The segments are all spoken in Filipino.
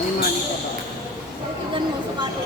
May money pa ba? Tignan mo, sukato.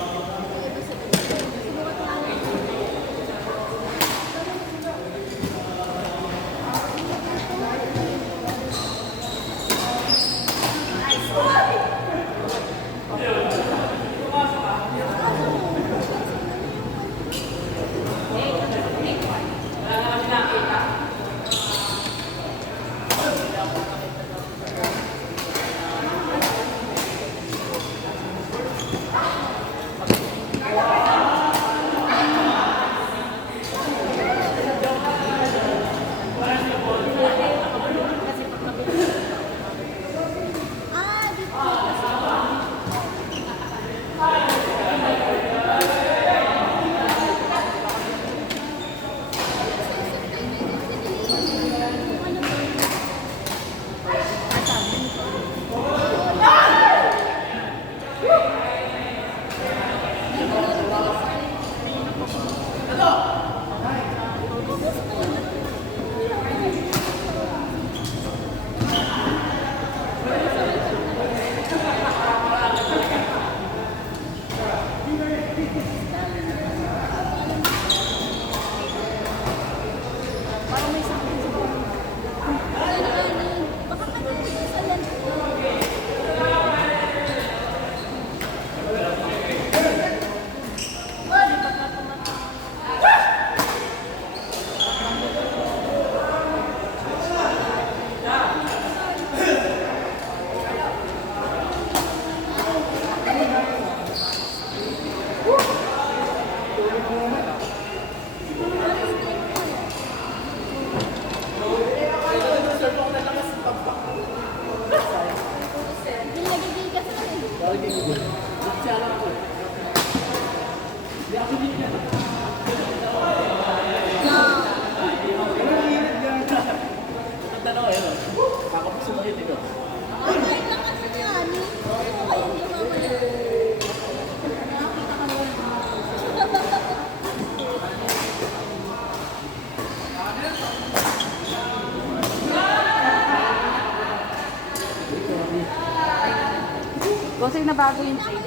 Subukan mo lang. Kasi na bago yung trade.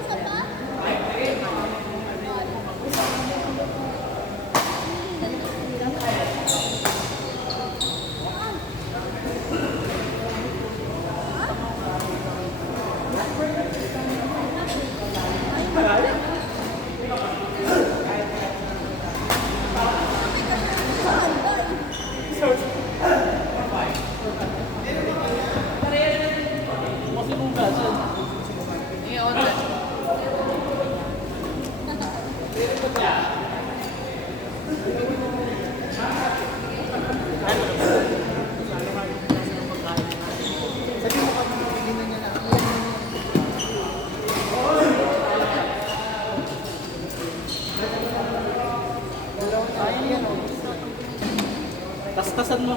Tas-tasan mo.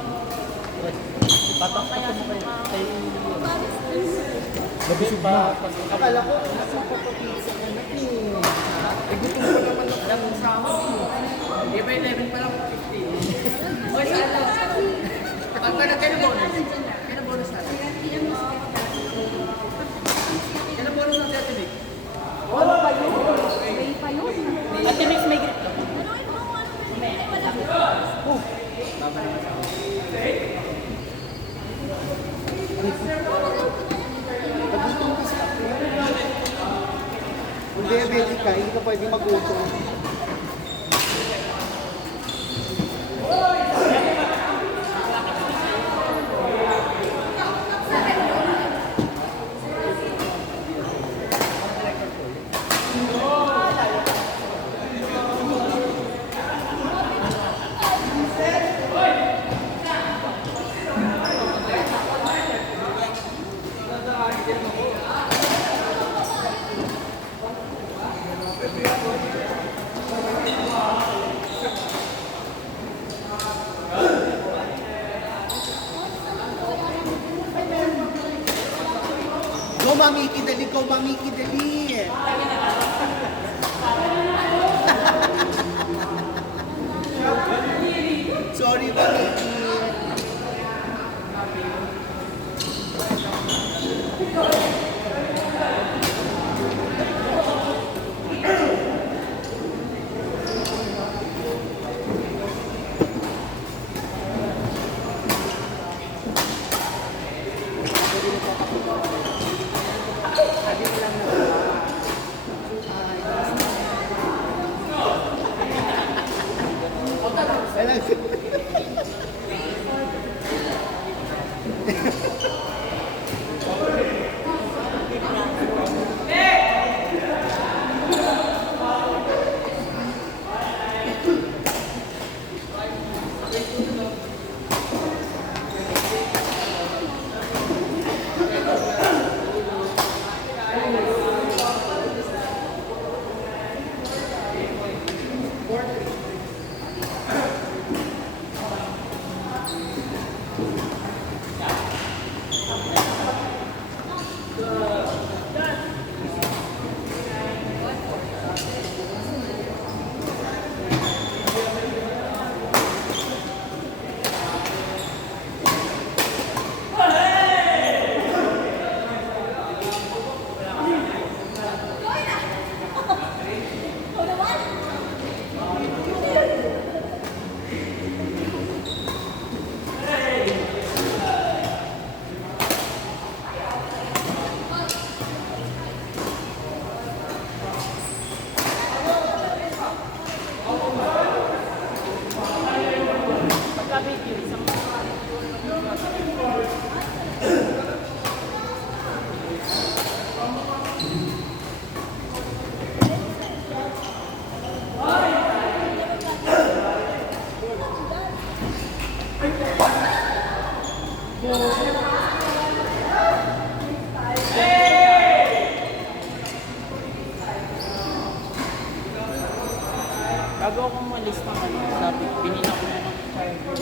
Patak-tasan mo kayo. Labis pa. Akala ko, nasa pagpapisa ka na eh. Gusto ko naman ng sama. Di ba 11 pa lang 50? O, sana. Pag pa na bonus. Kaya bonus natin. Kaya bonus natin natin eh. Wala pa yun. May pa yun. Ate Mix, may grip ka. Nagutom kasi ako. Kung diabetic ka, hindi ka pwede magutom. Go, Mamiki, dali. Go, Mamiki, dali. Sorry, Mamiki. Bago ako umalis ng ano, sabi, binila ko na ng charger.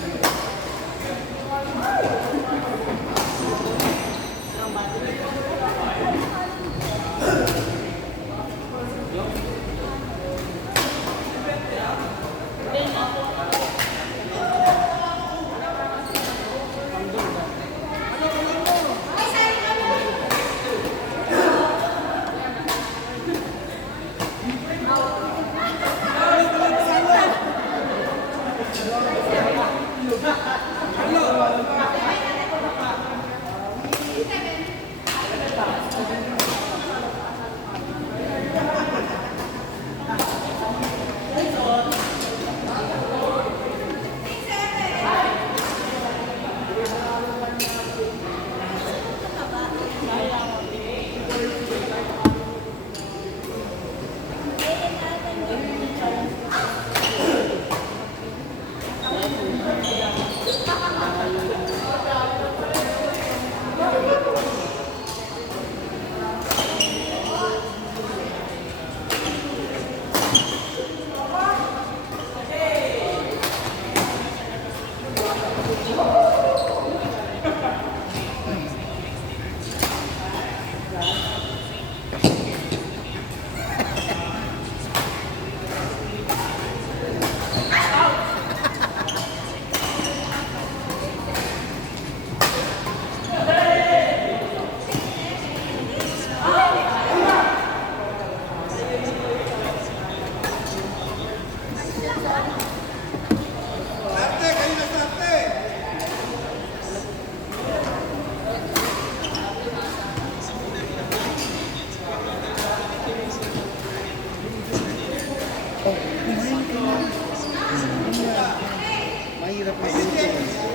Mahirap na ganito.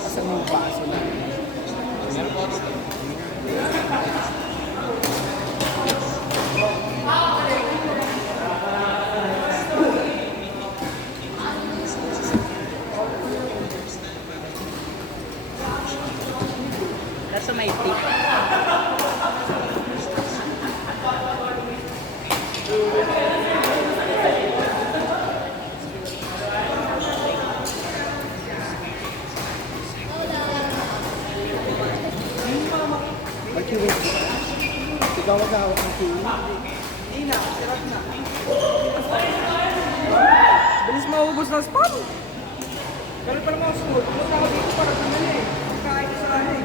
Asan yung baso na? Nasa may tip. Mag-iwit. Ikaw mag-awak ng kiwi. Bilis maubos ng spam. Kali pa naman sumunod. Pumunta ako dito para tumili. Kain ko sa akin.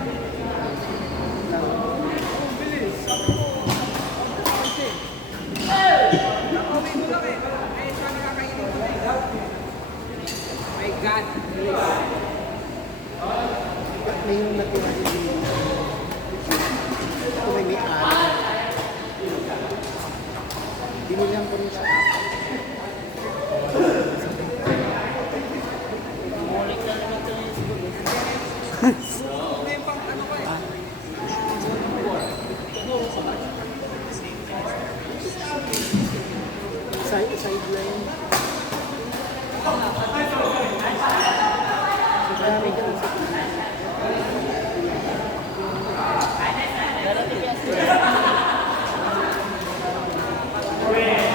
Bilis. Sabi ko. Kasi. Nakawin mo lang eh. Eh, sabi kakainin ko eh. My God. May yung natira dito. Ito may ari. Binilihan ko rin sa app. Mulik na naman ito yung siguro. May pang ano ko eh. Sideline. Dami dyan sa Darating yan sila. Hey!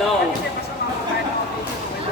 No! Kasi masama ako kahit ako dito.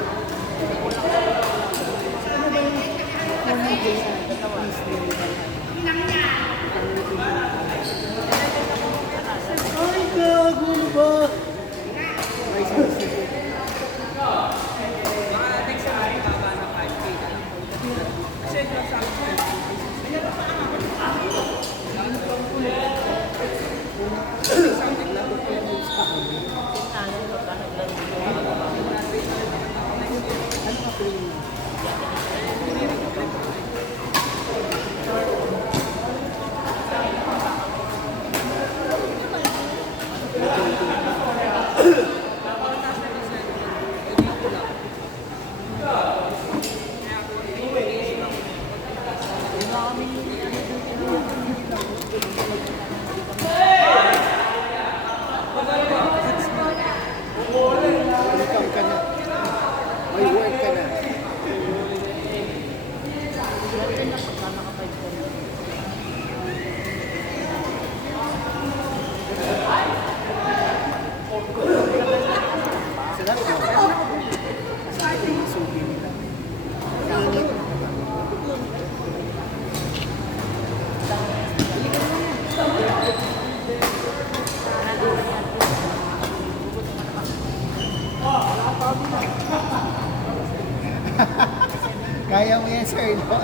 Kaya mo yan, sir. No?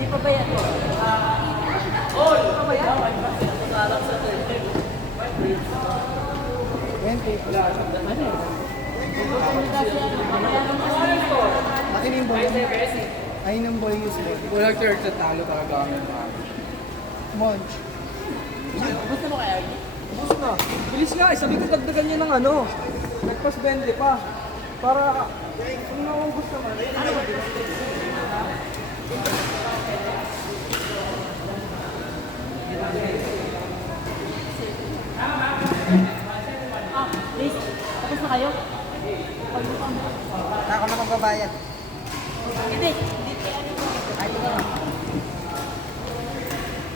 Di pa ba yan? Yan, akin yung boy. Ayun yung boy yung sila. Walang church sa talo talaga kami. Monch. Gusto mo kaya? Bus na. Bilis nga, sabi ko dagdagan niya ng ano. Nagpas 20 pa. Para, kung naubos naman, ano ba? Please, tapos na kayo? Ako na magbabayad. Hindi.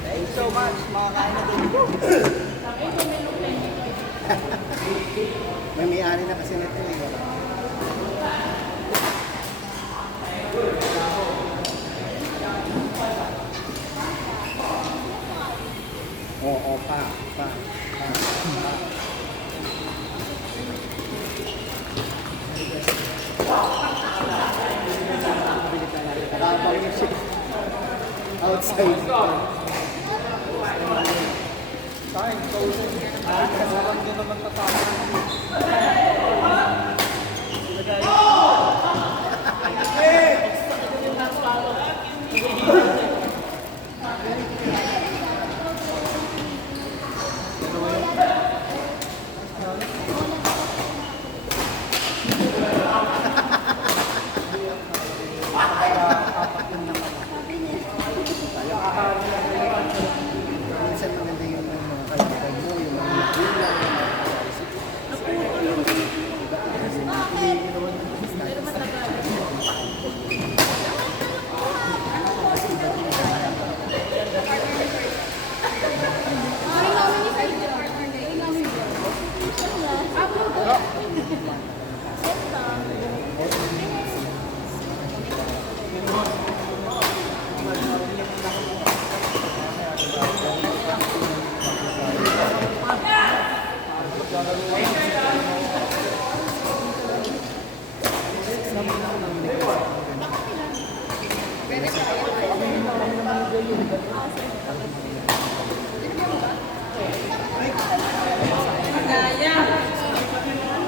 Thank you so much. Makakain na din. May may-ari na kasi nito eh. Oo, pa. Nakabalik siya. Outside. Time, frozen. Kasarang din naman tatama. Minsan maganda yung mga kaibigan mo, yung mga magulang, yung mga kaisip. Ay, namin ni Sir George. Ay, namin ni George.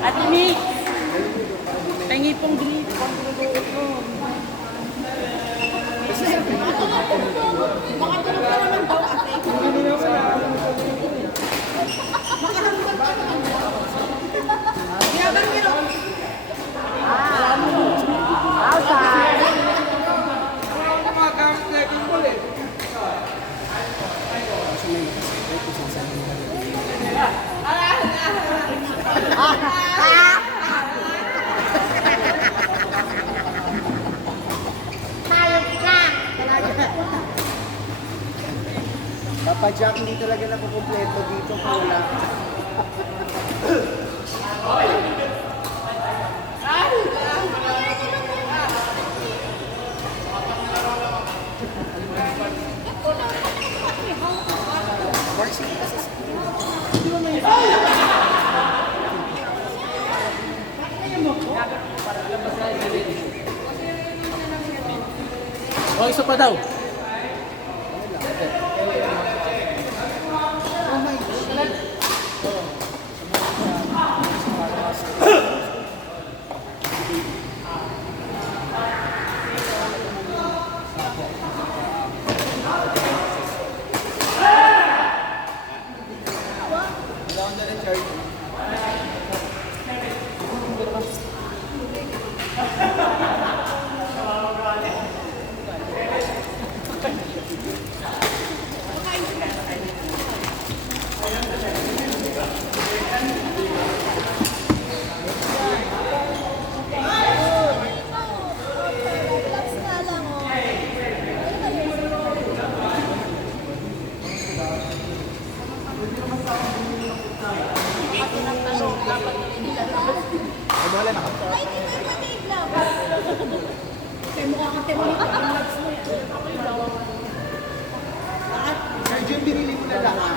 Ate Mix! Pengi pong dito. Makatulog ka naman daw, ate. Ginabang nyo. Outside! Mga gamit na yung kulit. Kasi may nakasabay kung sasabihin na rin. Papa Jack, hindi talaga nakukumpleto dito kung wala. Varsity kasi O, isa pa daw. Relax nga lang, oh. wala na. Ay, di ba yung maliit lang? Kaya mukha kang temonika ang lags mo yan. Sergio, binili mo na lahat.